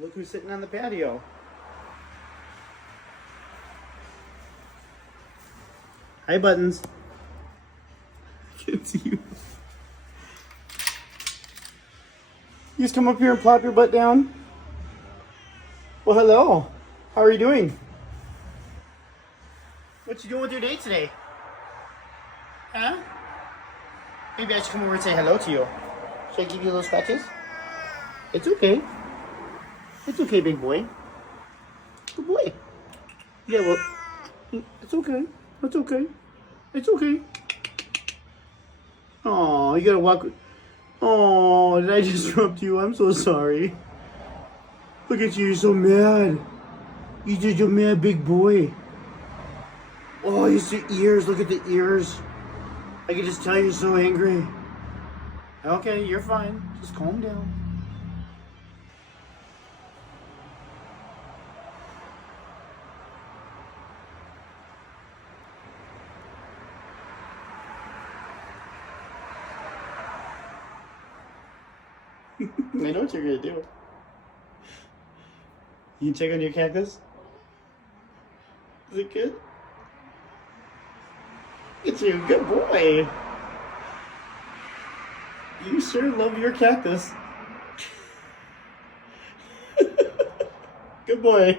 Look who's sitting on the patio. Hi, Buttons. I can't see you. You just come up here and plop your butt down? Well, hello. How are you doing? What you doing with your day today? Huh? Maybe I should come over and say hello to you. Should I give you little scratches? It's okay. It's okay, big boy. Good boy. Yeah, well, it's okay. It's okay. It's okay. Oh, you gotta walk. Oh, did I disrupt you? I'm so sorry. Look at you, you're so mad. You're mad, big boy. Oh, you see ears. Look at the ears. I can just tell you're so angry. Okay, you're fine. Just calm down. I know what you're gonna do. You can check on your cactus? Is it good? It's you, good boy. You sure love your cactus. Good boy.